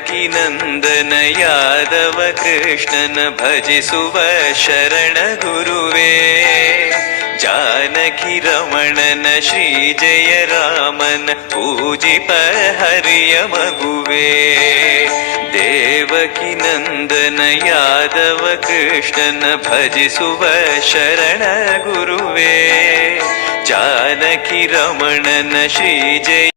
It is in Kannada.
ದೇವಕಿ ನಂದನ ಯಾದವ ಕೃಷ್ಣನ ಭಜಿಸುವ ಶರಣ ಗುರುವೇ. ಜಾನಕಿ ರಮಣನ ಶ್ರೀ ಜಯ ರಾಮನ ಪೂಜಿಪ ಹರಿಯ ಮಗುವೇ. ದೇವಕಿ ನಂದನ ಯಾದವ ಕೃಷ್ಣನ ಭಜಿಸುವ ಶರಣ ಗುರುವೇ. ಜಾನಕಿ ರಮಣನ ಶ್ರೀ ಜಯ